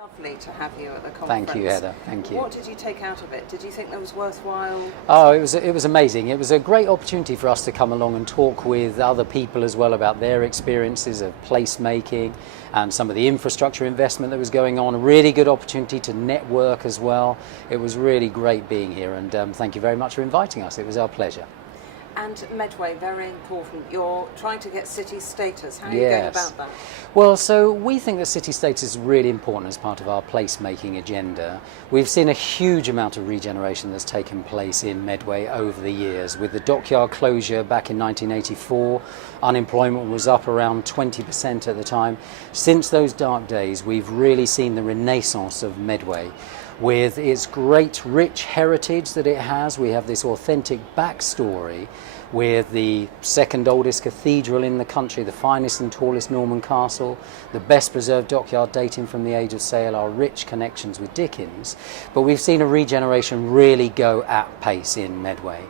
Lovely to have you at the conference. Thank you, Heather. Thank you. What did you take out of it? Did you think that was worthwhile? Oh, it was amazing. It was a great opportunity for us to come along and talk with other people as well about their experiences of placemaking and some of the infrastructure investment that was going on. A really good opportunity to network as well. It was really great being here, and thank you very much for inviting us. It was our pleasure. And Medway, very important. You're trying to get city status. How are you going about that? Well, so we think that city status is really important as part of our placemaking agenda. We've seen a huge amount of regeneration that's taken place in Medway over the years. With the dockyard closure back in 1984, unemployment was up around 20% at the time. Since those dark days, we've really seen the renaissance of Medway. With its great rich heritage that it has, we have this authentic backstory with the second oldest cathedral in the country, the finest and tallest Norman castle, the best preserved dockyard dating from the Age of Sail, our rich connections with Dickens. But we've seen a regeneration really go at pace in Medway.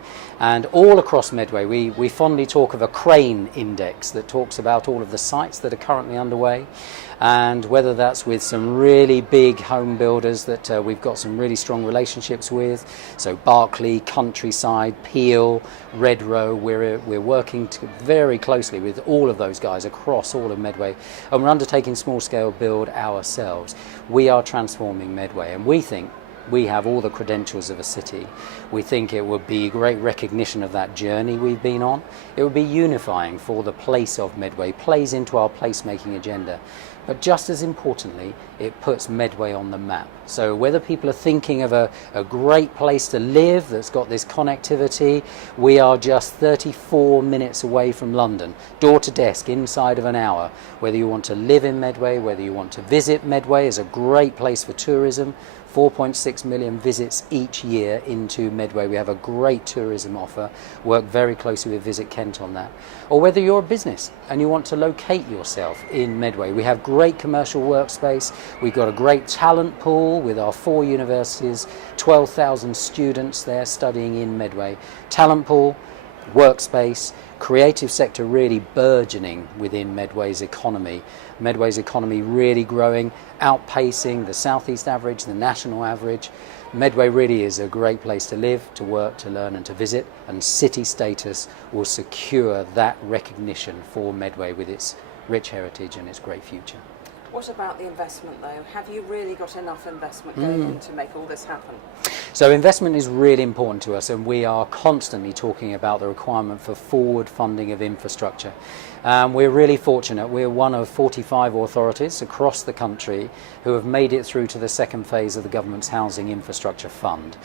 And all across Medway, we fondly talk of a crane index that talks about all of the sites that are currently underway, and whether that's with some really big home builders that we've got some really strong relationships with, so Berkeley, Countryside, Peel, Redrow, we're working very closely with all of those guys across all of Medway, and we're undertaking small-scale build ourselves. We are transforming Medway, and we think we have all the credentials of a city. We think it would be great recognition of that journey we've been on. It would be unifying for the place of Medway, plays into our placemaking agenda. But just as importantly, it puts Medway on the map. So whether people are thinking of a great place to live that's got this connectivity, we are just 34 minutes away from London, door to desk, inside of an hour. Whether you want to live in Medway, whether you want to visit Medway, is a great place for tourism. 4.6 million visits each year into Medway. We have a great tourism offer, work very closely with Visit Kent on that. Or whether you're a business and you want to locate yourself in Medway, we have great commercial workspace. We've got a great talent pool with our 4 universities, 12,000 students there studying in Medway. Talent pool, workspace, creative sector really burgeoning within Medway's economy. Medway's economy really growing, outpacing the southeast average, the national average. Medway really is a great place to live, to work, to learn and to visit, and city status will secure that recognition for Medway with its rich heritage and its great future. What about the investment though? Have you really got enough investment going in to make all this happen? So investment is really important to us, and we are constantly talking about the requirement for forward funding of infrastructure. We're really fortunate. We're one of 45 authorities across the country who have made it through to the second phase of the government's Housing Infrastructure Fund.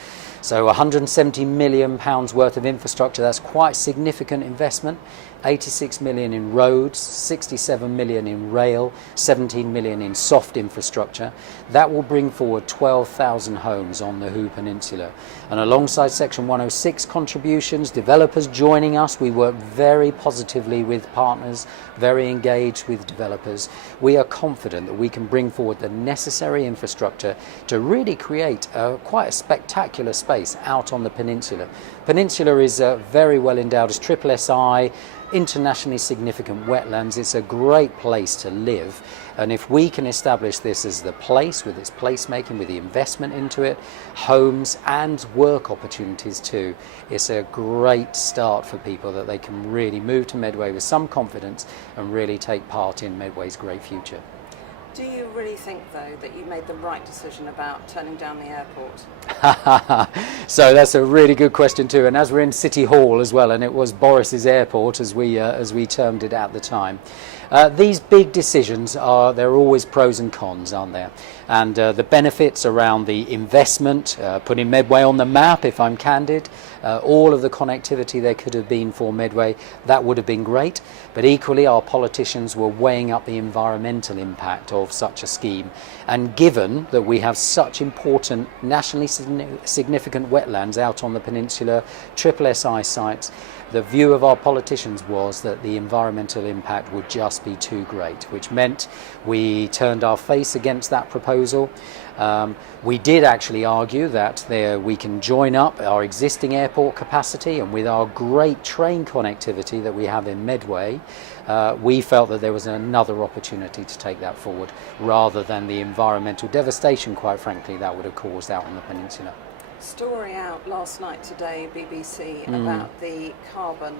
So £170 million worth of infrastructure, that's quite significant investment. 86 million in roads, 67 million in rail, 17 million in soft infrastructure. That will bring forward 12,000 homes on the Hoo Peninsula. And alongside Section 106 contributions, developers joining us, we work very positively with partners, very engaged with developers. We are confident that we can bring forward the necessary infrastructure to really create quite a spectacular space out on the peninsula. Peninsula is very well endowed as SSSI, internationally significant wetlands. It's a great place to live, and if we can establish this as the place with its placemaking, with the investment into it, homes and work opportunities too, it's a great start for people that they can really move to Medway with some confidence and really take part in Medway's great future. Do you really think, though, that you made the right decision about turning down the airport? So that's a really good question too, and as we're in City Hall as well, and it was Boriss Airport as we termed it at the time. These big decisions there are always pros and cons, aren't there? And the benefits around the investment, putting Medway on the map, if I'm candid, all of the connectivity there could have been for Medway, that would have been great. But equally, our politicians were weighing up the environmental impact of such a scheme. And given that we have such important nationally significant wetlands out on the peninsula, SSSI sites, the view of our politicians was that the environmental impact would just be too great, which meant we turned our face against that proposal. We did actually argue that we can join up our existing airport capacity, and with our great train connectivity that we have in Medway, we felt that there was another opportunity to take that forward, rather than the environmental devastation, quite frankly, that would have caused out on the peninsula. Story out last night today, BBC, about the carbon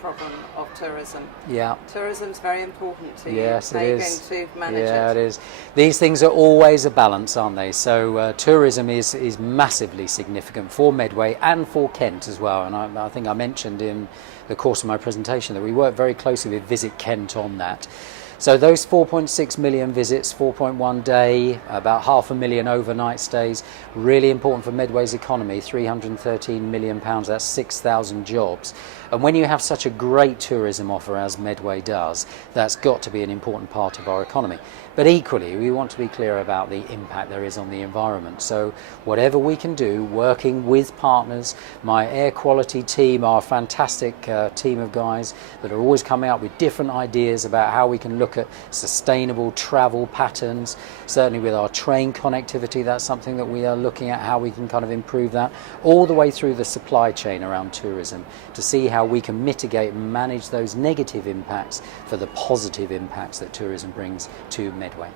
problem of tourism. Yeah. Tourism's very important to you. Yes, How it are is. you going to manage Yeah, it? it is. These things are always a balance, aren't they? So tourism is massively significant for Medway and for Kent as well. And I think I mentioned in the course of my presentation that we work very closely with Visit Kent on that. So those 4.6 million visits, 4.1 day, about 500,000 overnight stays, really important for Medway's economy, £313 million, that's 6,000 jobs. And when you have such a great tourism offer as Medway does, that's got to be an important part of our economy. But equally, we want to be clear about the impact there is on the environment. So whatever we can do, working with partners, my air quality team, our fantastic team of guys that are always coming up with different ideas about how we can look at sustainable travel patterns. Certainly with our train connectivity, that's something that we are looking at, how we can kind of improve that, all the way through the supply chain around tourism, to see how we can mitigate and manage those negative impacts for the positive impacts that tourism brings to Medway.